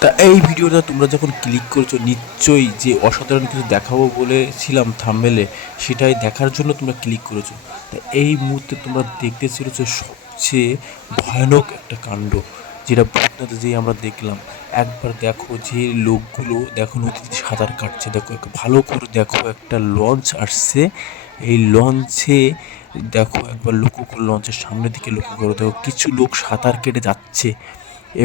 তা এই ভিডিওটা তোমরা যখন ক্লিক করছো নিশ্চয়ই যে অসাধারণ কিছু দেখাবো বলেছিলাম থাম্বনেলে, সেটাই দেখার জন্য তোমরা ক্লিক করেছো। তা এই মুহূর্তে তোমরা দেখতে চলেছো সবচেয়ে ভয়ানক একটা কাণ্ড, যেটা ভূতনাথে যেয়ে আমরা দেখলাম। একবার দেখো যে লোকগুলো দেখো নদীতে সাঁতার কাটছে, দেখো ভালো করে দেখো, একটা লঞ্চ আসছে। এই লঞ্চে দেখো, একবার লক্ষ্য করো, লঞ্চের সামনের দিকে লক্ষ্য করো, দেখো কিছু লোক সাঁতার কেটে যাচ্ছে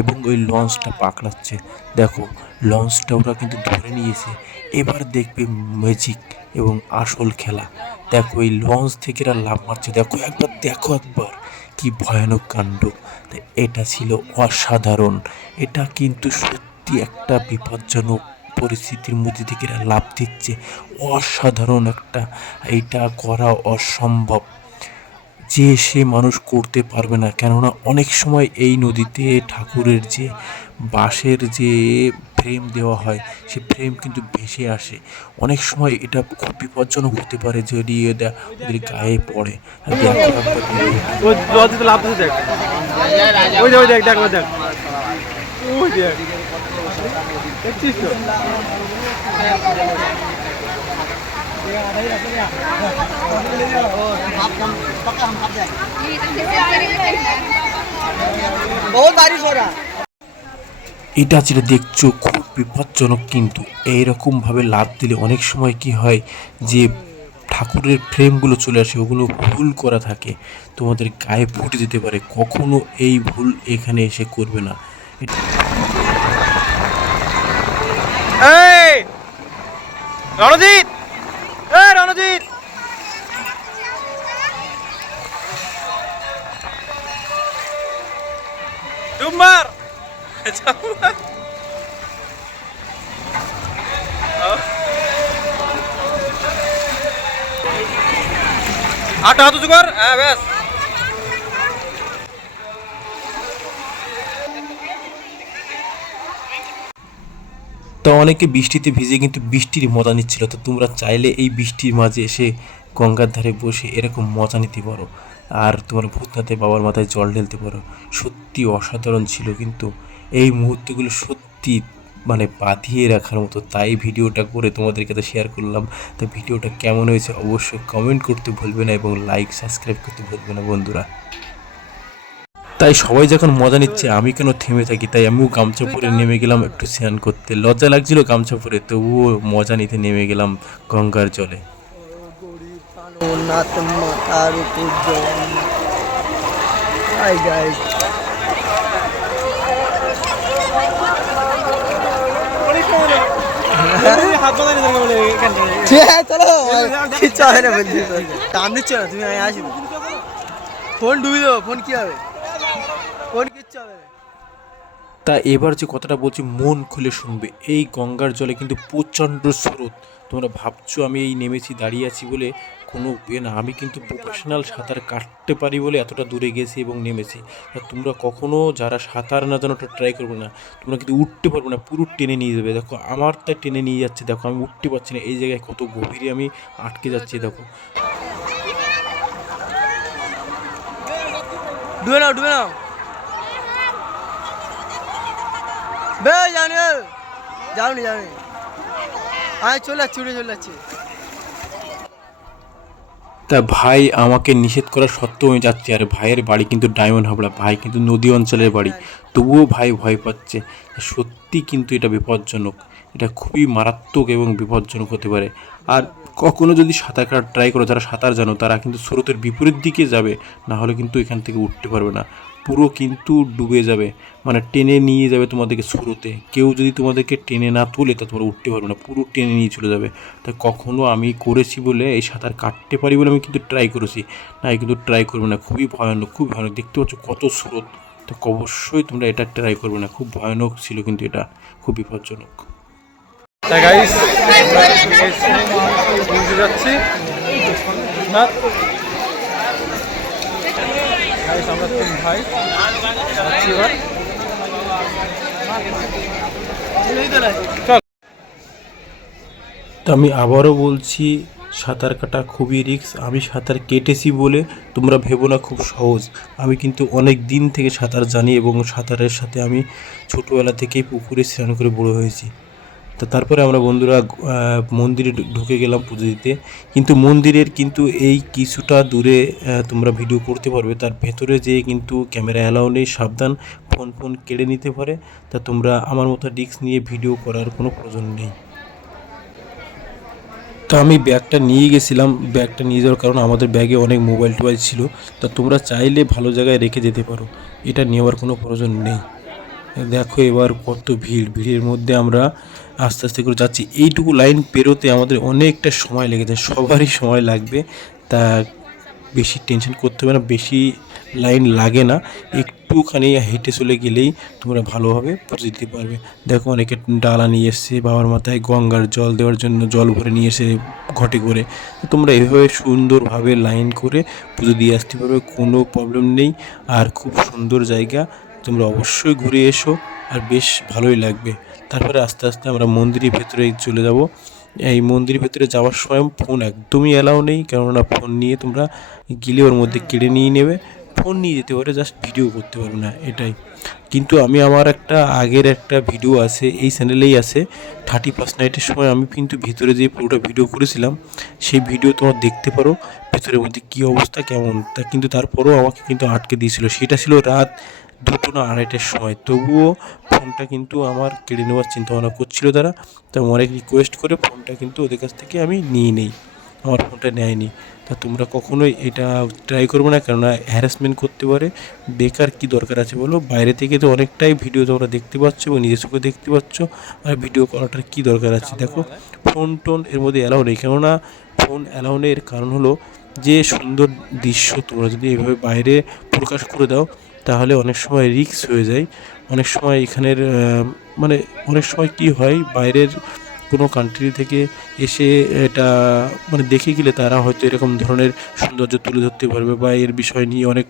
এবং ওই লঞ্চটা পাকড়াচ্ছে। দেখো লঞ্চটা ওরা কিন্তু ধরে নিয়েছে। এবার দেখবে ম্যাজিক এবং আসল খেলা। দেখো এই লঞ্চ থেকে এরা লাফ মারছে, দেখো একবার, দেখো একবার কি ভয়ানক কাণ্ড। তাই এটা ছিল অসাধারণ। এটা কিন্তু সত্যি একটা বিপজ্জনক পরিস্থিতির মধ্যে থেকে এরা লাফ দিচ্ছে, অসাধারণ একটা। এটা করা অসম্ভব, যে সে মানুষ করতে পারবে না। কেননা অনেক সময় এই নদীতে ঠাকুরের যে বাঁশের যে ফ্রেম দেওয়া হয়, সে ফ্রেম কিন্তু ভেসে আসে। অনেক সময় এটা খুব বিপজ্জনক হতে পারে যদি এটা ওদের গায়ে পড়ে। আর দেখো একবার ভিডিওটা। बहुत बारिश हो रहा है। এটা যেটা দেখছো খুব বিপজ্জনক, কিন্তু এইরকমভাবে লাফ দিলে অনেক সময় কি হয় যে ঠাকুরের ফ্রেমগুলো চলে আসে, ওগুলো ভুল করা থাকে, তোমাদের গায়ে ফুটে যেতে পারে। কখনো এই ভুল এখানে এসে করবে না। এই রণজিৎ, এই রণজিৎ, ডুম্বার হাঁটো, হাত উঁচু কর, হ্যাঁ ব্যাস। তো অনেকে বৃষ্টিতে ভিজে কিন্তু বৃষ্টির মজা নিচ্ছিল। তো তোমরা চাইলে এই বৃষ্টির মাঝে এসে গঙ্গার ধারে বসে এরকম মজা নিতে পারো, আর তোমার ভূতনাথে বাবার মাথায় জল ঢেলতে পারো। সত্যি অসাধারণ ছিল, কিন্তু এই মুহূর্তগুলো সত্যি মানে বাঁধিয়ে রাখার মতো। তাই ভিডিওটা করে তোমাদের কাছে শেয়ার করলাম। তো ভিডিওটা কেমন হয়েছে অবশ্যই কমেন্ট করতে ভুলবে না, এবং লাইক সাবস্ক্রাইব করতে ভুলবে না বন্ধুরা। তাই সবাই যখন মজা নিচ্ছে আমি কেন থেমে থাকি, তাই আমিও গামছা পরে নেমে গেলাম একটু স্নান করতে। লজ্জা লাগছিল গামছা পরে, তবুও মজা নিতে নেমে গেলাম গঙ্গার জলে। नाथ मातार पूजन। हाय गाइस, ঠিক আছে চলো কিচ্ছু হবে না বলছি। টান দিচ্ছ না তুমি, আমি আসি। ফোন ডুবি দেবো, ফোন কি হবে, ফোন কিচ্ছু হবে না। তা এবার যে কথাটা বলছি মন খুলে শুনবে। এই গঙ্গার জলে কিন্তু প্রচণ্ড স্রোত। তোমরা ভাবছো আমি এই নেমেছি দাঁড়িয়ে আছি বলে, কোনো না, আমি কিন্তু প্রফেশনাল সাঁতার কাটতে পারি বলে এতটা দূরে গেছি এবং নেমেছি। তা তোমরা কখনো যারা সাঁতার না জানো ওটা ট্রাই করবে না, তোমরা কিন্তু উঠতে পারবে না, পুরো টেনে নিয়ে যাবে। দেখো আমার তাই টেনে নিয়ে যাচ্ছে, দেখো আমি উঠতে পারছি না, এই জায়গায় কত গভীরে আমি আটকে যাচ্ছি। দেখো ডুবে নাও, ডুবে নাও, বে জানো, যাওনি যাওনি, আমি চলে যাচ্ছি, উড়ে চলে যাচ্ছি। তা ভাই আমাকে নিষেধ করা সত্ত্বেও আমি যাচ্ছি। আর ভাইয়ের বাড়ি কিন্তু ডায়মন্ড হাবড়া, ভাই কিন্তু নদী অঞ্চলের বাড়ি, তবুও ভাই ভয় পাচ্ছে। সত্যি কিন্তু এটা বিপজ্জনক, এটা খুবই মারাত্মক এবং বিপজ্জনক হতে পারে। আর কখনো যদি সাঁতার কাটার ট্রাই করো, যারা সাঁতার জানো তারা কিন্তু স্রোতের বিপরীত দিকে যাবে, না হলে কিন্তু এখান থেকে উঠতে পারবে না, পুরো কিন্তু ডুবে যাবে, মানে টেনে নিয়ে যাবে তোমাদেরকে স্রোতে। কেউ যদি তোমাদেরকে টেনে না তোলে তা তোমরা উঠতে পারবে না, পুরো টেনে নিয়ে চলে যাবে। তাই কখনো আমি করেছি বলে, এই সাঁতার কাটতে পারি বলে আমি কিন্তু ট্রাই করেছি, না কিন্তু ট্রাই করবে না, খুবই ভয়ানক, খুব ভয়ানক। দেখতে পাচ্ছ কত স্রোত, তো অবশ্যই তোমরা এটা ট্রাই করবে না, খুব ভয়ানক ছিল কিন্তু এটা, খুব বিপজ্জনক। তা গাইস বুঝতে যাচ্ছি না গাইস, আমরা তিন ভাই যাচ্ছি এবার। তো আমি আবারও বলছি, সাঁতার কাটা খুবই রিস্ক। আমি সাঁতার কেটেছি বলে তোমরা ভেবো না খুব সহজ। আমি কিন্তু অনেক দিন থেকে সাঁতার জানি এবং সাঁতারের সাথে আমি ছোটোবেলা থেকেই পুকুরে স্নান করে বড়ো হয়েছি। তো তারপরে আমরা বন্ধুরা মন্দিরে ঢুকে গেলাম পুজো দিতে। কিন্তু মন্দিরের কিন্তু এই কিছুটা দূরে তোমরা ভিডিও করতে পারবে, তার ভেতরে যেয়ে কিন্তু ক্যামেরা অ্যালাউ নেই, সাবধান, ফোন কেড়ে নিতে পারে। তা তোমরা আমার মতো রিস্ক নিয়ে ভিডিও করার কোনো প্রয়োজন নেই। তো আমি ব্যাগটা নিয়ে গেছিলাম, ব্যাগটা নিয়ে যাওয়ার কারণ আমাদের ব্যাগে অনেক মোবাইল টোবাইল ছিল। তা তোমরা চাইলে ভালো জায়গায় রেখে যেতে পারো, এটা নেওয়ার কোনো প্রয়োজন নেই। দেখো এবার কত ভিড়ের মধ্যে আমরা আস্তে আস্তে করে যাচ্ছি। এইটুকু লাইন পেরোতে আমাদের অনেকটা সময় লেগে যায়, সবারই সময় লাগবে। তা বেশি টেনশন করতে হবে না, বেশি লাইন লাগে না, একটুখানি হেঁটে চলে গেলেই তোমরা ভালোভাবে পুজো দিতে পারবে। দেখো অনেকে ডালা নিয়ে এসছে বাবার মাথায় গঙ্গার জল দেওয়ার জন্য, জল ভরে নিয়ে এসে ঘটে করে। তোমরা এভাবে সুন্দরভাবে লাইন করে পুজো দিয়ে আসতে পারবে, কোনো প্রবলেম নেই। আর খুব সুন্দর জায়গা, তোমরা অবশ্যই ঘুরে এসো, আর বেশ ভালোই লাগবে। তারপরে আস্তে আস্তে আমরা মন্দিরের ভেতরে চলে যাব। এই মন্দিরের ভেতরে যাওয়ার সময় ফোন একদমই অ্যালাউ নেই, কেননা ফোন নিয়ে তোমরা গেলে ওর মধ্যে কেড়ে নিয়ে নেবে। ফোন নিয়ে যেতে পারে, জাস্ট ভিডিও করতে পারবে না, এটাই। কিন্তু আমি আমার আগের একটা ভিডিও আছে, এই চ্যানেলেই আছে, 31 নাইটের সময় আমি কিন্তু ভিতরে যেয়ে পুরোটা ভিডিও করেছিলাম। সেই ভিডিও তোমরা দেখতে পারো, ভেতরের মধ্যে কী অবস্থা কেমন। তা কিন্তু তারপরেও আমাকে কিন্তু আটকে দিয়েছিল, সেটা ছিল রাত 2টো না 2:30টার সময়। তবুও ফোনটা কিন্তু আমার কেড়ে নেওয়ার চিন্তাভাবনা করছিল তারা। তো অনেক রিকোয়েস্ট করে ফোনটা কিন্তু ওদের কাছ থেকে আমি নিয়ে নেই, আমার ফোনটা নেয়নি। তা তোমরা কখনোই এটা ট্রাই করবে না, কেননা হ্যারাসমেন্ট করতে পারে। বেকার কি দরকার আছে বলো, বাইরে থেকে তো অনেকটাই ভিডিও তোমরা দেখতে পাচ্ছ এবং নিজের চোখে দেখতে পাচ্ছ, আর ভিডিও করাটার কী দরকার আছে। দেখো ফোন টোন এর মধ্যে অ্যালাউ নেই, কেননা ফোন অ্যালাউ নেই এর কারণ হলো যে সুন্দর দৃশ্য তোমরা যদি এভাবে বাইরে প্রকাশ করে দাও তাহলে অনেক সময় রিস্ক হয়ে যায়। অনেক সময় এখানের মানে অনেক সময় কী হয়, বাইরের কোনো কান্ট্রি থেকে এসে এটা মানে দেখে গেলে তারা হয়তো এরকম ধরনের সৌন্দর্য তুলে ধরতে পারবে বা এর বিষয় নিয়ে অনেক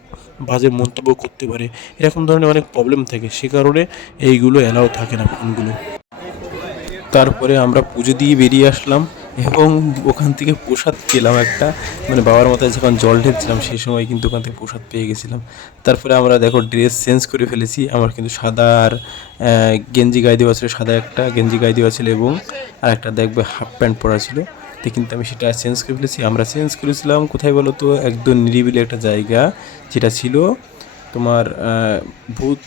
বাজে মন্তব্য করতে পারে, এরকম ধরনের অনেক প্রবলেম থাকে। সে কারণে এইগুলো অ্যালাউ থাকে না ফোনগুলো। তারপরে আমরা পুজো দিয়ে বেরিয়ে আসলাম এবং ওখান থেকে প্রসাদ পেলাম একটা, মানে বাবার মাথায় যখন জল ঢেলছিলাম সেই সময় কিন্তু ওখান থেকে প্রসাদ পেয়ে গেছিলাম। তারপরে আমরা দেখো ড্রেস চেঞ্জ করে ফেলেছি। আমার কিন্তু সাদা আর গেঞ্জি গায়ে দেওয়া ছিল, সাদা একটা গেঞ্জি গায়ে দেওয়া ছিল এবং আর একটা দেখবে হাফ প্যান্ট পরা ছিল। তো কিন্তু আমি সেটা চেঞ্জ করে ফেলেছি। আমরা চেঞ্জ করেছিলাম কোথায় বলো তো, একদম নিরিবিলি একটা জায়গা, যেটা ছিল তোমার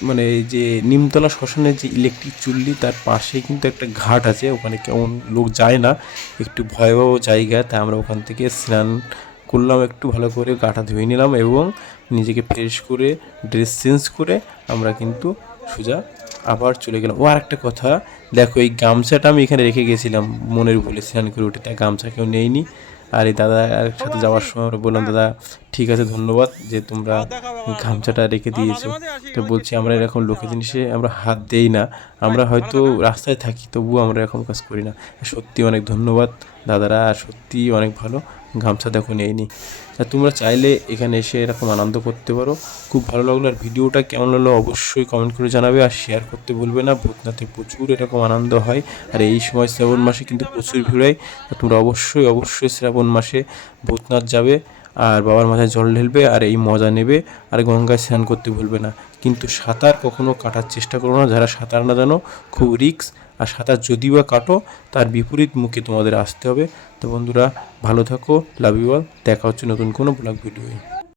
মানে এই যে নিমতলা শ্মশানের যে ইলেকট্রিক চুল্লি তার পাশেই কিন্তু একটা ঘাট আছে, ওখানে কেমন লোক যায় না, একটু ভয়াবহ জায়গা। তাই আমরা ওখান থেকে স্নান করলাম, একটু ভালো করে গাটা ধুয়ে নিলাম এবং নিজেকে ফ্রেশ করে ড্রেস চেঞ্জ করে আমরা কিন্তু সোজা আবার চলে গেলাম। ও আর একটা কথা, দেখো এই গামছাটা আমি এখানে রেখে গেছিলাম মনের ভুলে, স্নান করে উঠে, তাই গামছা কেউ নেয়নি। আর এই দাদা সাথে যাওয়ার সময় আমরা বললাম, দাদা ঠিক আছে ধন্যবাদ যে তোমরা গামছাটা রেখে দিয়েছো। তো বলছি আমরা এরকম লোকের জিনিসে আমরা হাত দেই না, আমরা হয়তো রাস্তায় থাকি তবুও আমরা এরকম কাজ করি না। সত্যি অনেক ধন্যবাদ দাদারা, আর সত্যি অনেক ভালো, গামছা দেখো নেয়নি। তা তোমরা চাইলে এখানে এসে এরকম আনন্দ করতে পারো। খুব ভালো লাগলো, আর ভিডিওটা কেমন লাগলো অবশ্যই কমেন্ট করে জানাবে, আর শেয়ার করতে ভুলবে না। ভূতনাথে প্রচুর এরকম আনন্দ হয়, আর এই সময় শ্রাবণ মাসে কিন্তু প্রচুর ভিড় হয়। তোমরা অবশ্যই শ্রাবণ মাসে ভূতনাথ যাবে আর বাবার মাথায় জল ঢেলবে আর এই মজা নেবে, আর গঙ্গায় স্নান করতে ভুলবে না। কিন্তু সাঁতার কখনো কাটার চেষ্টা করো না, যারা সাঁতার না জানো, খুব রিস্ক। আর সাঁতার যদি বা কাটো তার বিপরীত মুখে তোমাদের আসতে হবে। তো বন্ধুরা ভালো থাকো, লাভ ইউ অল, দেখা হচ্ছে নতুন কোনো ব্লগ ভিডিওয়ে।